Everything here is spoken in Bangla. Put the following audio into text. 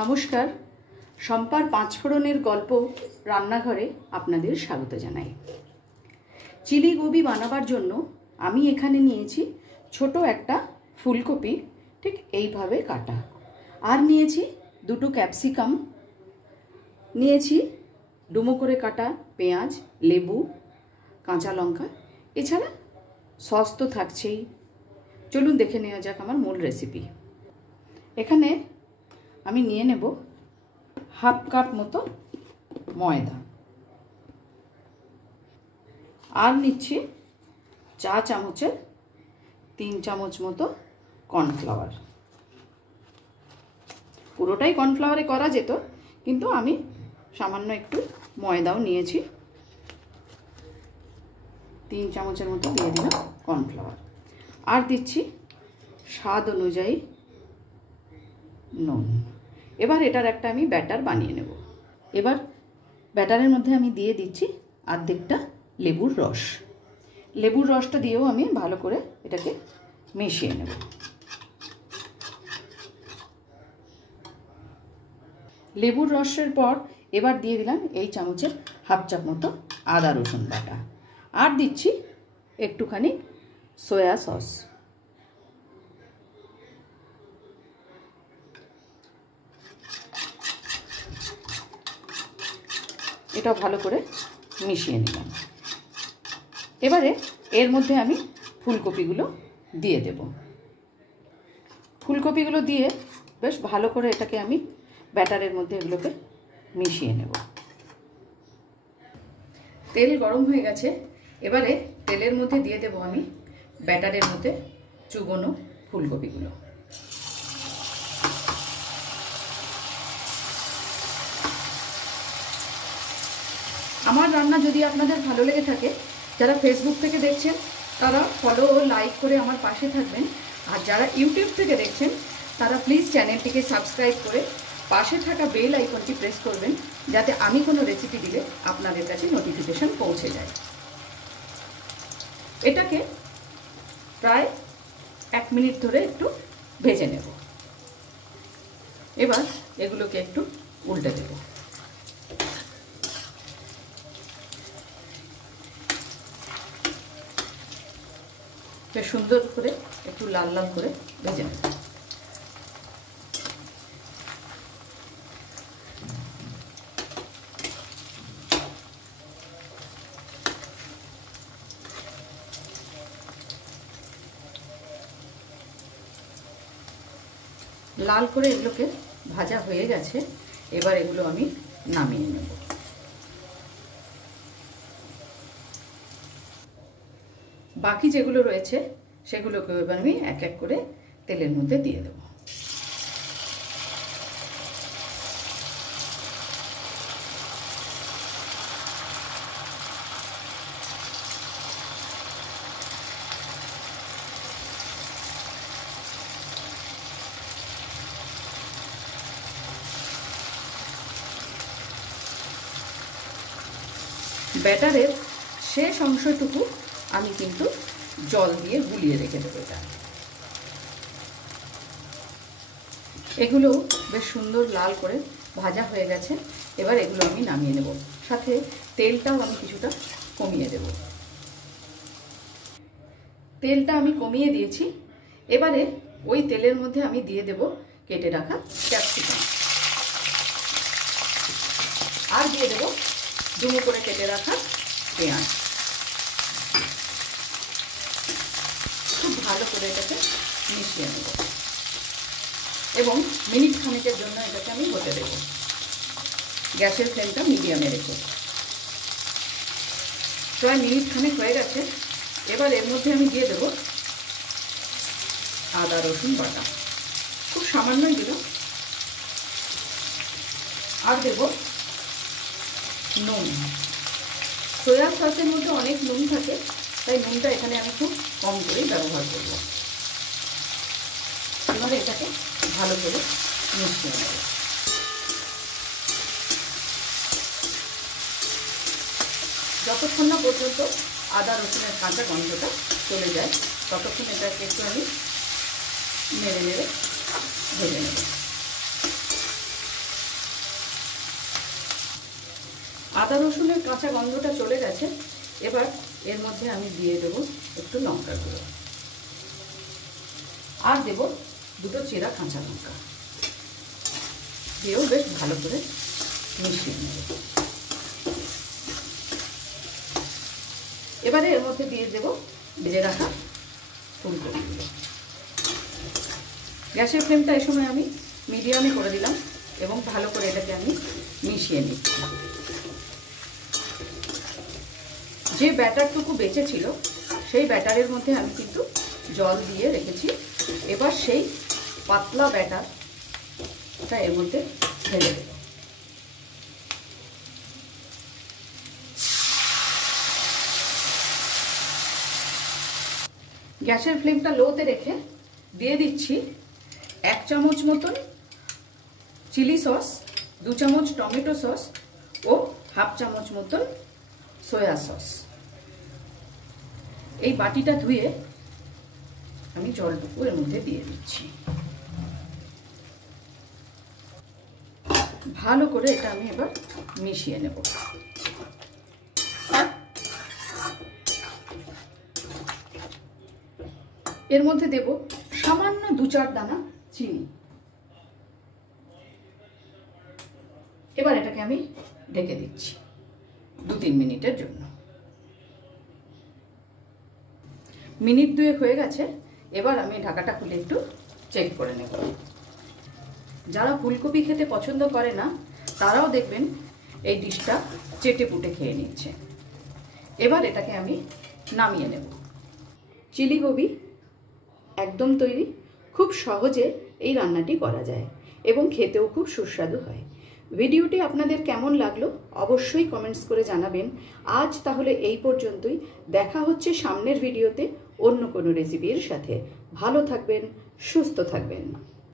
নমস্কার, শম্পার পাঁচফোড়নের গল্প রান্নাঘরে আপনাদের স্বাগত জানাই। চিলি গোবি বানাবার জন্য আমি এখানে নিয়েছি ছোট একটা ফুলকপি, ঠিক এইভাবে কাটা, আর নিয়েছি দুটো ক্যাপসিকাম, নিয়েছি ডুমো করে কাটা পেঁয়াজ, লেবু, কাঁচা লঙ্কা, এছাড়া সস তো থাকছেই। চলুন দেখে নেওয়া যাক আমার মূল রেসিপি। এখানে আমি নিয়ে নেব হাফ কাপ মতো ময়দা, আর নিচ্ছি চা চামচের 3 চামচ মতো কর্নফ্লাওয়ার। পুরোটাই কর্নফ্লাওয়ারে করা যেত, কিন্তু আমি সামান্য একটু ময়দাও নিয়েছি। 3 চামচের মতো দিয়ে দিলাম কর্নফ্লাওয়ার, আর দিচ্ছি স্বাদ অনুযায়ী নুন। এবার এটার একটা আমি ব্যাটার বানিয়ে নেব। এবার ব্যাটারের মধ্যে আমি দিয়ে দিচ্ছি অর্ধেকটা লেবুর রস। লেবুর রসটা দিয়েও আমি ভালো করে এটাকে মিশিয়ে নেব। লেবুর রসের পর এবার দিয়ে দিলাম এই চামচের হাফ চাপ মতো আদা রসুন বাটা, আর দিচ্ছি একটুখানি সয়া সস। এটা ভালো করে মিশিয়ে নিলাম। এবারে এর মধ্যে আমি ফুলকপিগুলো দিয়ে দেব। ফুলকপিগুলো দিয়ে বেশ ভালো করে এটাকে আমি ব্যাটারের মধ্যে এগুলোকে মিশিয়ে নেব। তেল গরম হয়ে গেছে, এবারে তেলের মধ্যে দিয়ে দেব আমি ব্যাটারের মধ্যে চুবনো ফুলকপিগুলো। আমার রান্না যদি আপনাদের ভালো লেগে থাকে, যারা ফেসবুক থেকে দেখছেন তারা ফলো ও লাইক করে আমার পাশে থাকবেন, আর যারা ইউটিউব থেকে দেখছেন তারা প্লিজ চ্যানেলটিকে সাবস্ক্রাইব করে পাশে থাকা বেল আইকনটি প্রেস করবেন, যাতে আমি কোনো রেসিপি দিলে আপনাদের কাছে নোটিফিকেশন পৌঁছে যায়। এটাকে প্রায় 1 মিনিট ধরে একটু ভেজে নেব। এবার এগুলোকে একটু উল্টে দেব। বেশ সুন্দর করে একটু লাল লাল করে ভেজে নেব। লাল করে এগুলোকে ভাজা হয়ে গেছে, এবার এগুলো আমি নামিয়ে নেব। বাকি যেগুলো রয়েছে সেগুলোকে এবার আমি এক এক করে তেলের মধ্যে দিয়ে দেব। ব্যাটারের শেষ অংশটুকু আমি কিন্তু জল দিয়ে গুলিয়ে রেখে দেবো। এগুলো বেশ সুন্দর লাল করে ভাজা হয়ে গেছে, এবার এগুলো আমি নামিয়ে নেব। সাথে তেলটাও আমি কিছুটা কমিয়ে দেব। তেলটা আমি কমিয়ে দিয়েছি। এবারে ওই তেলের মধ্যে আমি দিয়ে দেব কেটে রাখা ক্যাপসিকাম, আর দিয়ে দেব ডুমো করে কেটে রাখা পেঁয়াজ। খুব ভালো করে এটাকে মিশিয়ে নেব এবং মিনিট খানেকের জন্য এটাকে আমি হতে দেব। গ্যাসের ফ্লেমটা মিডিয়ামে রেখে। প্রায় মিনিট খানেক হয়ে গেছে। এবার এর মধ্যে আমি দিয়ে দেব আদা রসুন বাটা, খুব সামান্যই দিলাম, আর দেব নুন। সয়া সসের মধ্যে অনেক নুন থাকে, তাই নুনটা এখানে আমি খুব কম করেই ব্যবহার করব। এবার এটাকে ভালো করে মিশিয়ে নেব। যতক্ষণ না পর্যন্ত আদা রসুনের কাঁচা গন্ধটা চলে যায় ততক্ষণ এটাকে একটু আমি নেড়ে নেড়ে ভেজে নেব। আদা রসুনের কাঁচা গন্ধটা চলে গেছে। এবার এর মধ্যে আমি দিয়ে দেবো একটু লঙ্কা গুঁড়ো, আর দেব দুটো চেরা কাঁচা লঙ্কা, দিয়েও বেশ ভালো করে মিশিয়ে নেব। এবারে এর মধ্যে দিয়ে দেব ভেজে রাখা ফুলকপিগুলো। গ্যাসের ফ্লেমটা এই সময় আমি মিডিয়ামে করে দিলাম এবং ভালো করে এটাকে আমি মিশিয়ে নিচ্ছি। যে ব্যাটারটুকু বেঁচে ছিল সেই ব্যাটারের মধ্যে আমি কিন্তু জল দিয়ে রেখেছি। এবার সেই পাতলা ব্যাটারটা এর মধ্যে ঢেলে দেব। গ্যাসের ফ্লেমটা লোতে রেখে দিয়ে দিচ্ছি 1 চামচ মতন চিলি সস, 2 চামচ টমেটো সস ও হাফ চামচ মতন সয়া সস। এই বাটিটা ধুয়ে আমি জলটুকু এর মধ্যে দিয়ে দিচ্ছি। ভালো করে এটা আমি এবার মিশিয়ে নেব। এর মধ্যে দেব সামান্য 2-4 দানা চিনি। এবার এটাকে আমি ঢেকে দিচ্ছি 2-3 মিনিটের জন্য। মিনিট 2 হয়ে গেছে। এবার আমি ঢাকাটা খুলে একটু চেক করে নেব। যারা ফুলকপি খেতে পছন্দ করে না তারাও দেখবেন এই ডিশটা চেটে পুটে খেয়ে নিচ্ছে। এবার এটাকে আমি নামিয়ে নেব। চিলি গোবি একদম তৈরি। খুব সহজে এই রান্নাটি করা যায় এবং খেতেও খুব সুস্বাদু হয়। ভিডিওটি আপনাদের কেমন লাগলো অবশ্যই কমেন্টস করে জানাবেন। আজ তাহলে এই পর্যন্তই। দেখা হচ্ছে সামনের ভিডিওতে অন্য কোনো রেসিপির সাথে। ভালো থাকবেন, সুস্থ থাকবেন।